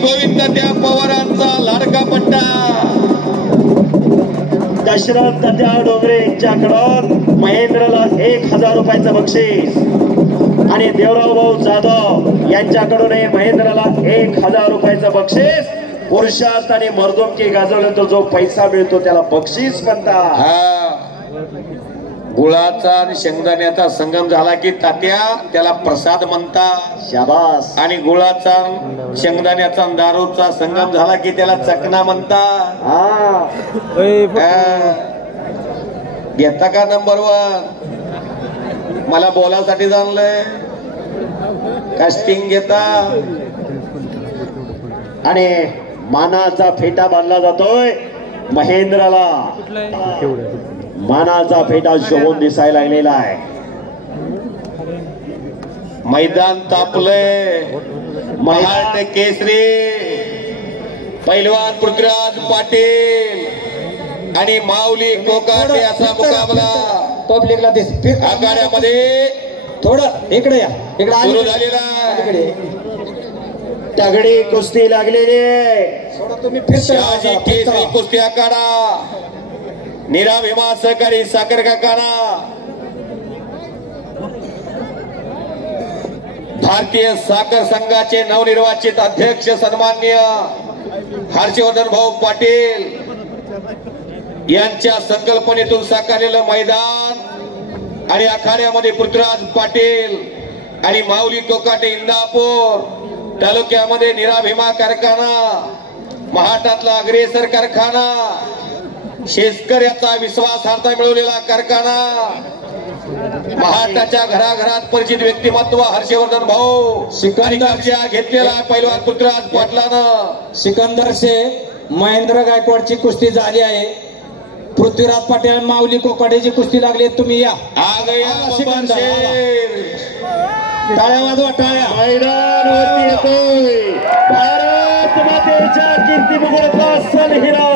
गोविंद त्या पवारांचा लाडका पट्टा दशरथ तात्या डोंगरे यांच्याकडून महेंद्रला 1000 रुपयाचं बक्षीस आणि देवराव भाऊ जाधव यांच्याकडून महेंद्रला 1000 रुपयाचं बक्षीस. पुरुषार्थ आणि मर्दोमकी गाजवल्यानंतर जो पैसा मिळतो त्याला बक्षीस म्हणतात. गुळाचा आणि शेंगदाण्याचा संगम झाला की तात्या त्याला प्रसाद म्हणतात. शाबास. आणि गुळाचा शेंगदाण्याचा दारूचा संगम झाला की त्याला चकना म्हणतात. घेता का नंबर 1? मला बोलासाठी जाणलंय कास्टिंग घेता. आणि मानाचा फेटा बांधला जातोय महेंद्रला. मानाचा फेटा शोभून दिसायला लागलेला आहे. मैदान तापलंय. महाराष्ट्र केसरी पैलवान पृथ्वीराज पाटील आणि माऊली कोकाटे असा मुकाबला पब्लिकला आखाड्यामध्ये थोडं इकडे या. इकडे सुरू झालेला तगडी कुस्ती लागलेली आहे. शहाजी केसरी कुस्ती आखाडा निरा भीमा सहकारी साखर कारखाना भारतीय साखर संघाचे नवनिर्वाचित अध्यक्ष सन्माननीय हर्षवर्धन भाऊ पाटील यांच्या संकल्पनेतून साकारलेलं मैदान आणि आखाड्यामध्ये पृथ्वीराज पाटील आणि माऊली कोकाटे इंदापूर तालुक्यामध्ये निरा भीमा कारखाना महाराष्ट्रातला अग्रेसर कारखाना शेतकऱ्याचा विश्वासार्हता मिळवलेला कारखाना महाराष्ट्राच्या घराघरात परिचित व्यक्तिमत्व हर्षवर्धन भाऊ कब्जा घेतलेला पैलवान पृथ्वीराज पाटलानं. सिकंदर से महेंद्र गायकवाडची कुस्ती झाली आहे. पृथ्वीराज पाटील माऊली कोकाटेची कुस्ती लागली. तुम्ही या. टाळ्या वाजवा टाळ्या. मैदानावरती येतोय भारत मातेच्या कीर्ती मुकुटाचा सलहिरा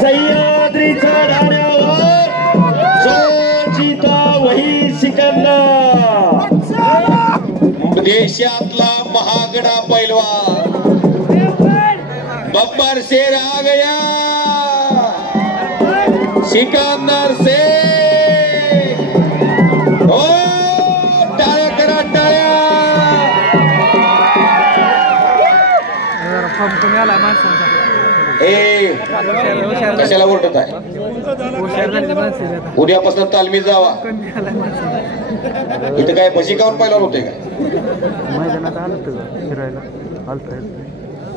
सह्याद्रीच्या ढाण्यावर जो जीता वही सिकंदर. देशातला महागडा पैलवान बब्बर शेर आ गया. सिकंदर शेर हो टाळ्या करा टाळ्या. कशाला ओरडत आहे? उद्यापासून तालमीत जावा. इथं काय भजी खाऊन पैलवान होते का?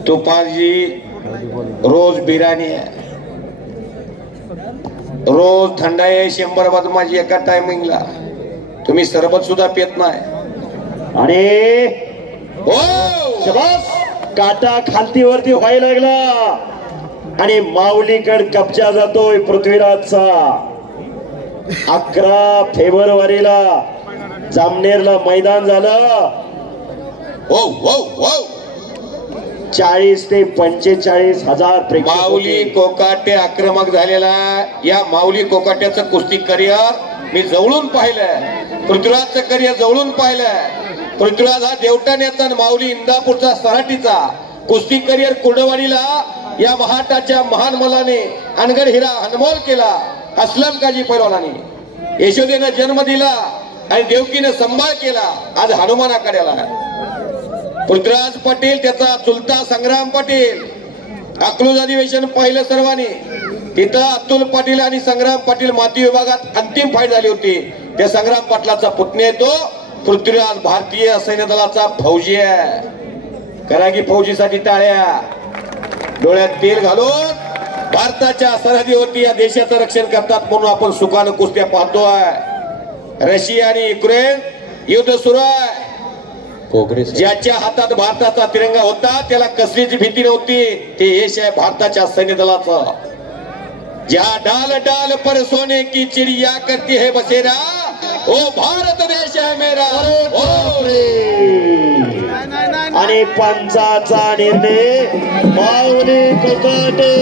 तुपाजी रोज बिर्याणी रोज थंड आहे. 100 बदमाजी एका टायमिंगला. तुम्ही सरबत सुद्धा पित नाही. आणि शबास काटा खालतीवरती व्हायला लागला आणि माऊलीकडे कब्जा जातोय पृथ्वीराजचा. 11 फेब्रुवारीला जामनेरला मैदान झालं. 40 ते 45 हजार माऊली कोकाटे आक्रमक झालेला. या माऊली कोकाट्याचं कुस्ती करिअर मी जवळून पाहिलंय. पृथ्वीराजचं करिअर जवळून पाहिलंय. पृथ्वीराज हा देवटाण्याचा आणि माऊली इंदापूरचा सराटीचा कुस्ती करिअर कुर्डवाडीला या महाटाच्या महान मलाने अनगड हिरा अनमोल केला. अस्लम काजी पैलवानाने यशोदेनं जन्म दिला आणि देवकीनं संभाळ केला. आज हनुमान आखाड्याला पृथ्वीराज पाटील त्याचा चुलता संग्राम पाटील. अकलूज अधिवेशन पाहिलं सर्वांनी. तिथं अतुल पाटील आणि संग्राम पाटील माती विभागात अंतिम फाईट झाली होती. त्या संग्राम पाटलाचा पुतण्या तो पृथ्वीराज भारतीय सैन्य दलाचा फौजी आहे. करा की फौजीसाठी टाळ्या. डोळ्यात तेल घालून भारताच्या सरहदीवरती या देशाचं रक्षण करतात म्हणून आपण सुखानं कुस्त्या पाहतोय. रशिया आणि युक्रेन युद्ध सुरू आहे. ज्याच्या हातात भारताचा तिरंगा होता त्याला कसलीच भीती नव्हती. ते यश आहे भारताच्या सैन्य दलाचं. जहाँ डाल डाल पर सोने की चिड़िया करती है बसेरा ओ भारत देश है मेरा. आणि पंचाचा निर्णय माऊली कोकाटे